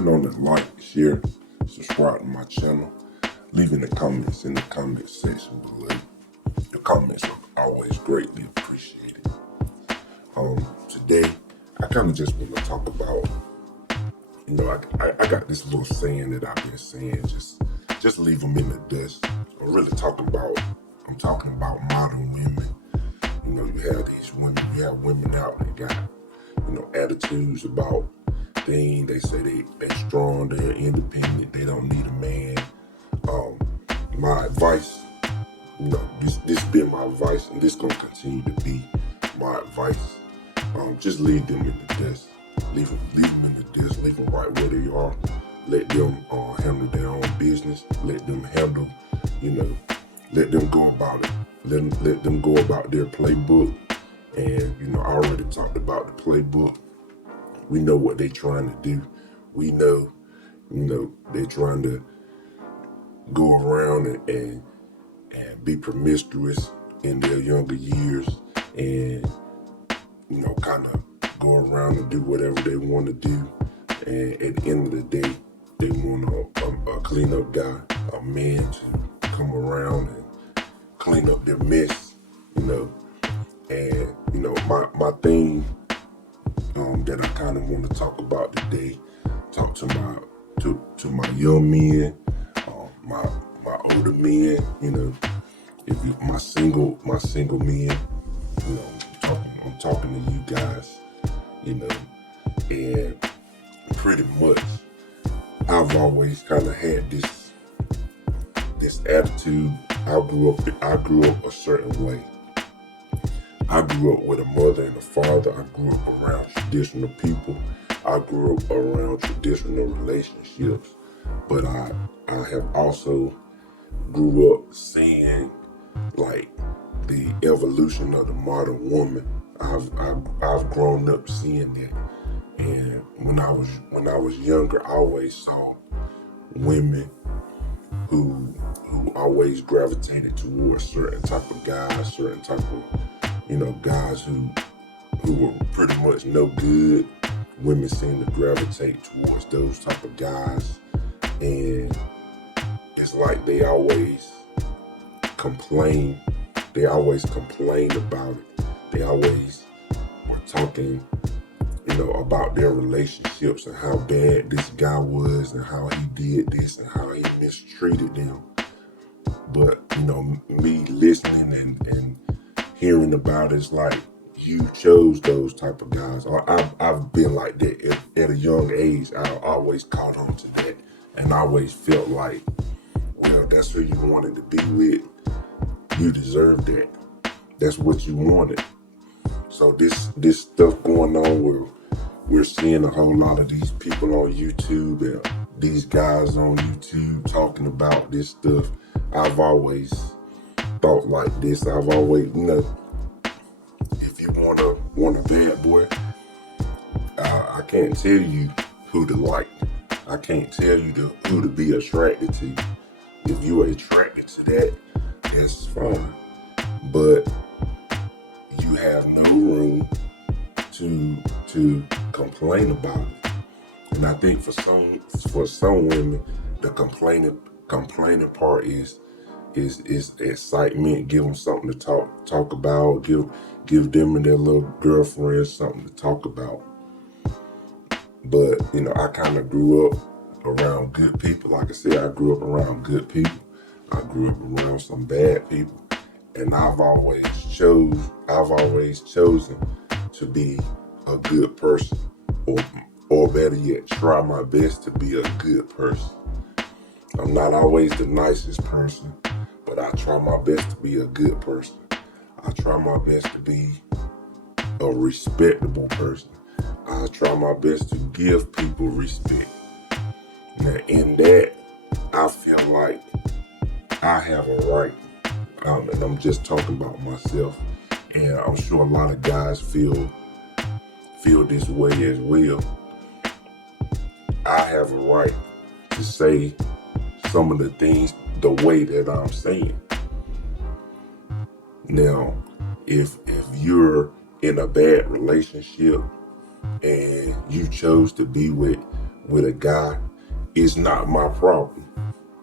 ahead on the like, share, subscribe to my channel. Leaving the comments in the comment section below. Your comments are always greatly appreciated. Today, I kind of just want to talk about, I got this little saying that I've been saying, just leave them in the dust. I'm talking about modern women. You have these women, you have women out that got, attitudes about things. They say they strong, they're independent, they don't need a man. My advice, this been my advice, and this gonna continue to be my advice. Just leave them in the dust. Leave them in the dust. Leave them right where they are. Let them handle their own business. Let them handle, let them go about it. Let them go about their playbook. And I already talked about the playbook. We know what they're trying to do. We know, they're trying to go around and be promiscuous in their younger years, and kind of go around and do whatever they want to do. And at the end of the day, they want a clean up guy, a man to come around and clean up their mess, And my thing that I kind of want to talk about today, talk to my young men, my older men, if you my single men, I'm talking to you guys, and pretty much I've always kind of had this attitude. I grew up a certain way. I grew up with a mother and a father. I grew up around traditional people. I grew up around traditional relationships. But I have also grew up seeing like the evolution of the modern woman. I've grown up seeing that. And when I was younger, I always saw women who always gravitated towards certain type of guys, certain type of guys who were pretty much no good. Women seem to gravitate towards those type of guys, and it's like they always complain. They always complained about it. They always were talking, about their relationships and how bad this guy was and how he did this and how he mistreated them. But, me listening and hearing about it's like you chose those type of guys. I've been like that at a young age. I always caught on to that, and I always felt like, well, that's who you wanted to be with. You deserve that. That's what you wanted. So this stuff going on where we're seeing a whole lot of these people on YouTube and these guys on YouTube talking about this stuff. I've always thought like this. I've always, if you want a bad boy, I can't tell you who to like. I can't tell you who to be attracted to. If you are attracted to that, that's fine. But you have no room to complain about it. And I think for some women, the complaining part is excitement. Give them something to talk about. Give them and their little girlfriends something to talk about. But I kind of grew up around good people. Like I said, I grew up around good people. I grew up around some bad people, and I've always chosen to be a good person, or better yet, try my best to be a good person. I'm not always the nicest person, but I try my best to be a good person. I try my best to be a respectable person. I try my best to give people respect. Now, in that, I feel like I have a right, and I'm just talking about myself, and I'm sure a lot of guys feel this way as well. I have a right to say some of the things the way that I'm saying. Now, if you're in a bad relationship and you chose to be with with a guy is not my problem.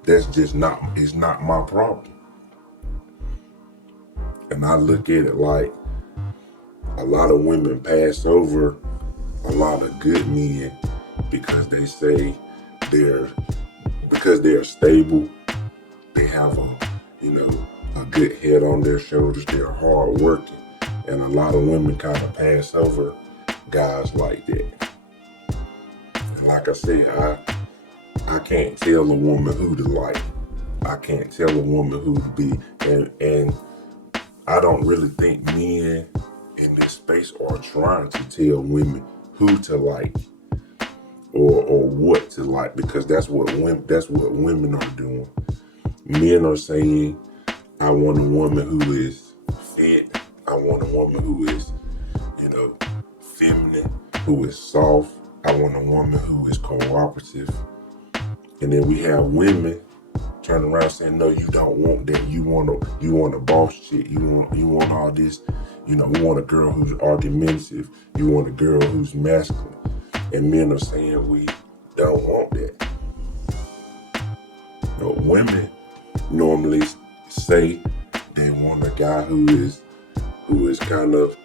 It's not my problem. And I look at it like a lot of women pass over a lot of good men because they say they're stable, they have a good head on their shoulders, they're hard working. And a lot of women kind of pass over guys like that. And like I said, I can't tell a woman who to like. I can't tell a woman who to be. And I don't really think men in this space are trying to tell women who to like or what to like, because that's what women are doing. Men are saying, I want a woman who is fit. I want a woman who is, feminine, who is soft. I want a woman who is cooperative. And then we have women turn around saying, no, you don't want that. You want a boss chick. You want all this. We want a girl who's argumentative. You want a girl who's masculine. And men are saying we don't want that. Women normally say they want a guy who is kind of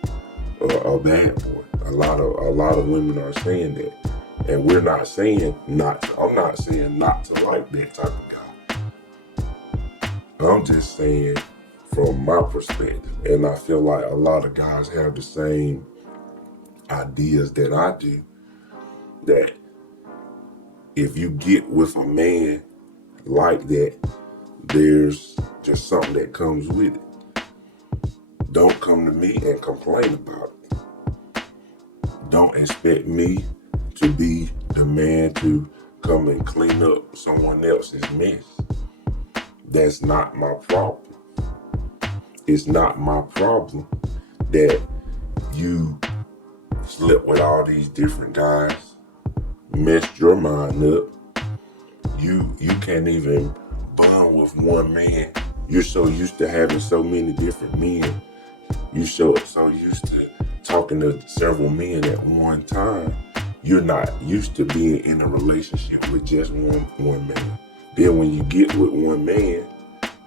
a bad boy. A lot of women are saying that. And we're not saying I'm not saying not to like that type of guy. I'm just saying from my perspective, and I feel like a lot of guys have the same ideas that I do, that if you get with a man like that, there's just something that comes with it. Don't come to me and complain about it. Don't expect me to be the man to come and clean up someone else's mess. That's not my problem. It's not my problem that you slept with all these different guys, messed your mind up. You can't even bond with one man. You're so used to having so many different men. You're so used to talking to several men at one time. You're not used to being in a relationship with just one man. Then when you get with one man,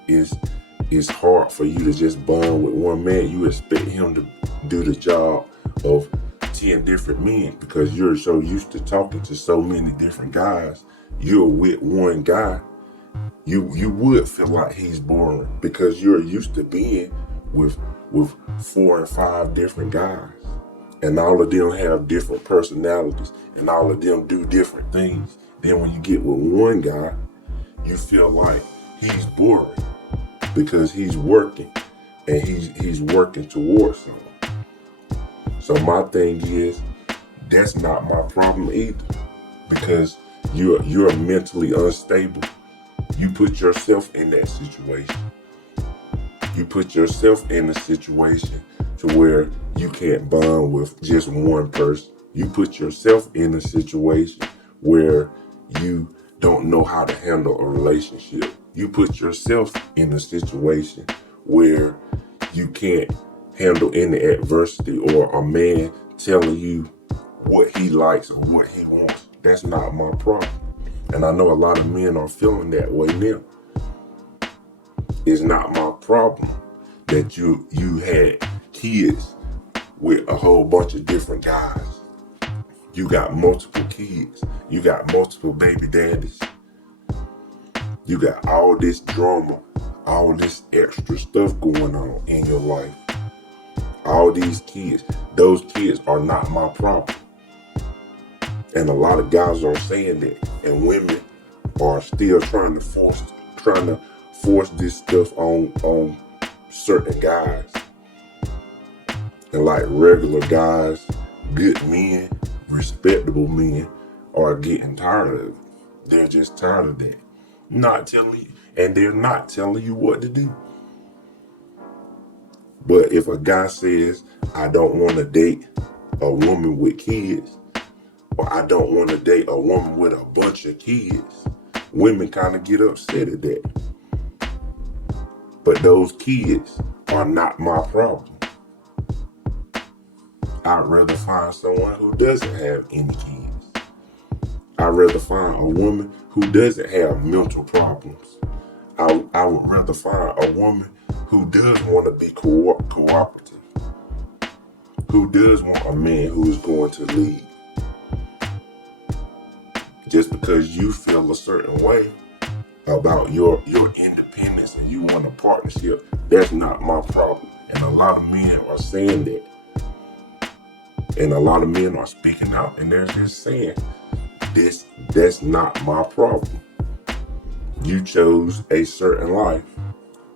it's hard for you to just bond with one man. You expect him to do the job of 10 different men because you're so used to talking to so many different guys. You're with one guy, you would feel like he's boring because you're used to being with 4 and 5 different guys. And all of them have different personalities and all of them do different things. Then when you get with one guy, you feel like he's boring because he's working and he's working towards something. So my thing is, that's not my problem either, because you're mentally unstable. You put yourself in that situation. You put yourself in a situation to where you can't bond with just one person. You put yourself in a situation where you don't know how to handle a relationship. You put yourself in a situation where you can't handle any adversity or a man telling you what he likes or what he wants. That's not my problem. And I know a lot of men are feeling that way now. It's not my problem that you had kids with a whole bunch of different guys. You got multiple kids. You got multiple baby daddies. You got all this drama, all this extra stuff going on in your life. All these kids, those kids are not my problem. And a lot of guys are saying that, and women are still trying to force this stuff on certain guys. And like regular guys, good men, respectable men are getting tired of it. They're just tired of that. Not telling you, and they're not telling you what to do. But if a guy says, I don't want to date a woman with kids, or I don't want to date a woman with a bunch of kids, women kind of get upset at that. But those kids are not my problem. I'd rather find someone who doesn't have any kids. I'd rather find a woman who doesn't have mental problems. I would rather find a woman who does want to be cooperative, who does want a man who is going to lead. Just because you feel a certain way about your independence and you want a partnership, that's not my problem. And a lot of men are saying that. And a lot of men are speaking out and they're just saying, that's not my problem. You chose a certain life.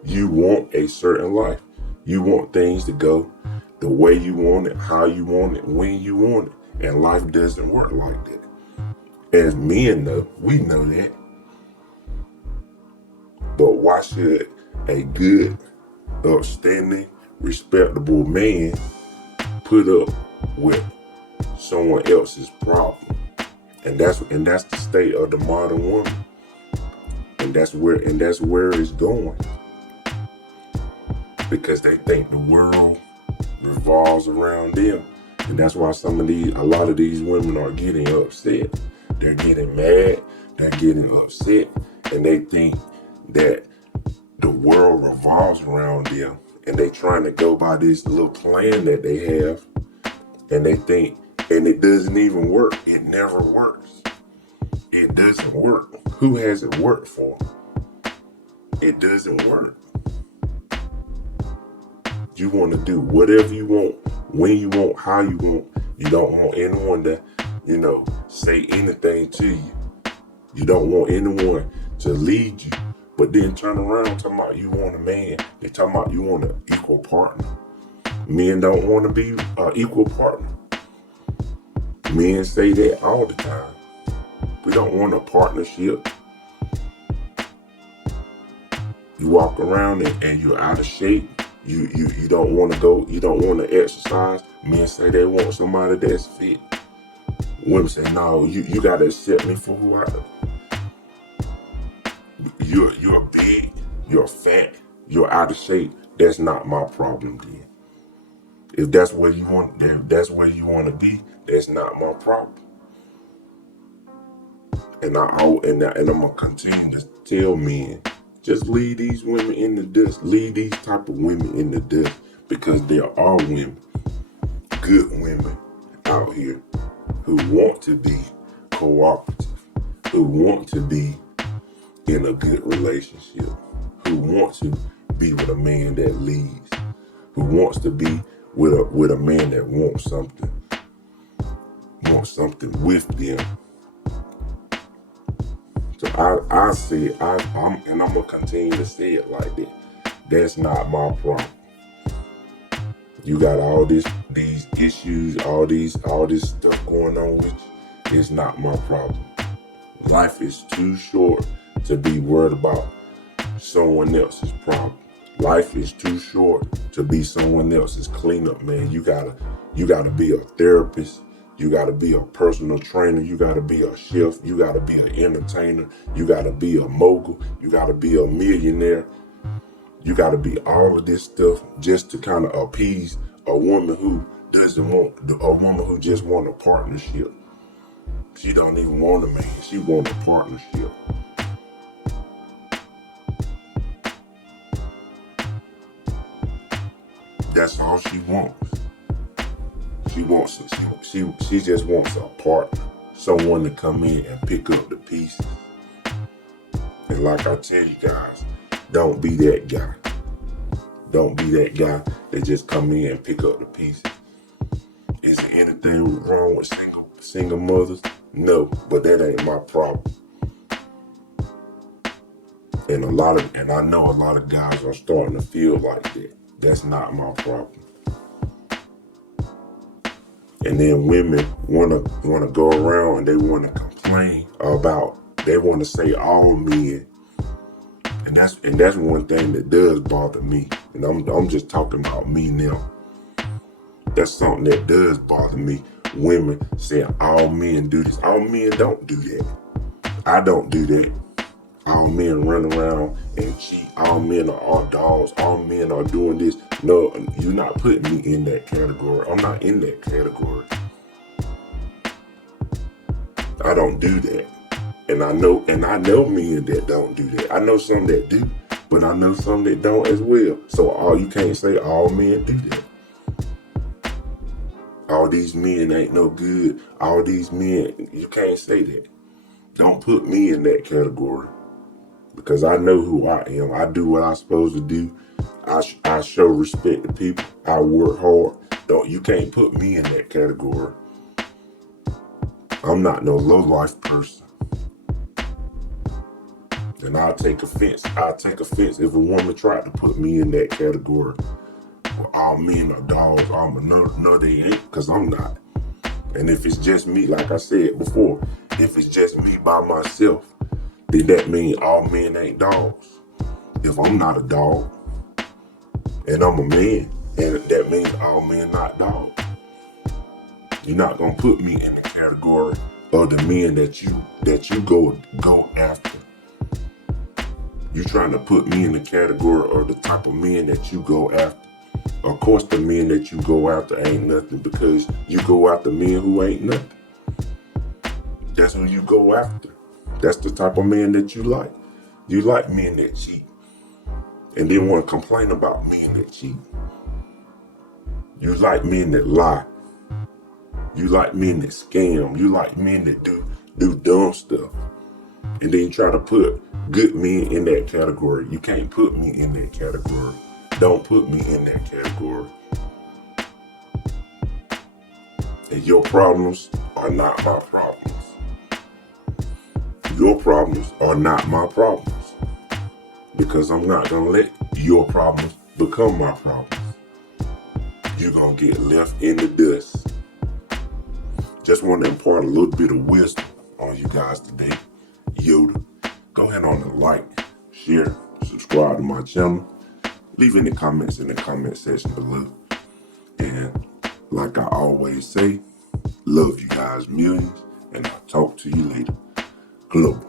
You want a certain life. You want things to go the way you want it, how you want it, when you want it. And life doesn't work like that. As men know, we know that. But why should a good, upstanding, respectable man put up with someone else's problem? And that's the state of the modern woman. And that's where it's going. Because they think the world revolves around them. And that's why a lot of these women are getting upset. They're getting mad, they're getting upset, and they think that the world revolves around them. And they trying to go by this little plan that they have. And they think, and it doesn't even work. It never works. It doesn't work. Who has it worked for? It doesn't work. You want to do whatever you want, when you want, how you want. You don't want anyone to, say anything to you. You don't want anyone to lead you. But then turn around talking about you want a man. They talking about you want an equal partner. Men don't want to be an equal partner. Men say that all the time. We don't want a partnership. You walk around and you're out of shape. You don't want to go. You don't want to exercise. Men say they want somebody that's fit. Women say, no, you got to accept me for who I am. You're big. You're fat. You're out of shape. That's not my problem then. If that's where you want to be, that's not my problem. And I'm gonna continue to tell men, just leave these women in the dust. Leave these type of women in the dust, because there are women, good women out here who want to be cooperative, who want to be in a good relationship, who want to be with a man that leads, who wants to be with a man that wants something with them. So I say I'm gonna continue to say it like that. That's not my problem. You got all these issues, all this stuff going on with you. It's not my problem. Life is too short to be worried about someone else's problem. Life is too short to be someone else's cleanup man. You gotta be a therapist. You gotta be a personal trainer. You gotta be a chef. You gotta be an entertainer. You gotta be a mogul. You gotta be a millionaire. You gotta be all of this stuff just to kind of appease a woman who just want a partnership. She don't even want a man. She want a partnership. That's all she wants. She just wants a partner, someone to come in and pick up the pieces. And like I tell you guys, don't be that guy. Don't be that guy that just come in and pick up the pieces. Is there anything wrong with single mothers? No, but that ain't my problem. And I know a lot of guys are starting to feel like that. That's not my problem. And then women wanna go around and they wanna complain about. They wanna say all men. And that's one thing that does bother me. And I'm just talking about me now. That's something that does bother me. Women saying all men do this. All men don't do that. I don't do that. All men run around and cheat. All men are dogs. All men are doing this. No, you're not putting me in that category. I'm not in that category. I don't do that. And I know men that don't do that. I know some that do, but I know some that don't as well. So you can't say all men do that. All these men ain't no good. All these men, you can't say that. Don't put me in that category, because I know who I am. I do what I'm supposed to do. I show respect to people. I work hard. You can't put me in that category. I'm not no low life person. And I'll take offense. I'll take offense if a woman tried to put me in that category. Well, all men are dogs. No, they ain't, because I'm not. And if it's just me, like I said before, if it's just me by myself, then that means all men ain't dogs. If I'm not a dog and I'm a man, and that means all men not dogs. You're not gonna put me in the category of the men that you go after. You're trying to put me in the category of the type of men that you go after. Of course, the men that you go after ain't nothing, because you go after men who ain't nothing. That's who you go after. That's the type of man that you like. You like men that cheat, and then want to complain about men that cheat. You like men that lie. You like men that scam. You like men that do dumb stuff. And then you try to put good men in that category. You can't put me in that category. Don't put me in that category. And your problems are not my problems. Your problems are not my problems. Because I'm not going to let your problems become my problems. You're going to get left in the dust. Just want to impart a little bit of wisdom on you guys today. Yoda. Go ahead on and like, share, subscribe to my channel. Leave any comments in the comment section below. And like I always say, love you guys millions, and I'll talk to you later. Global.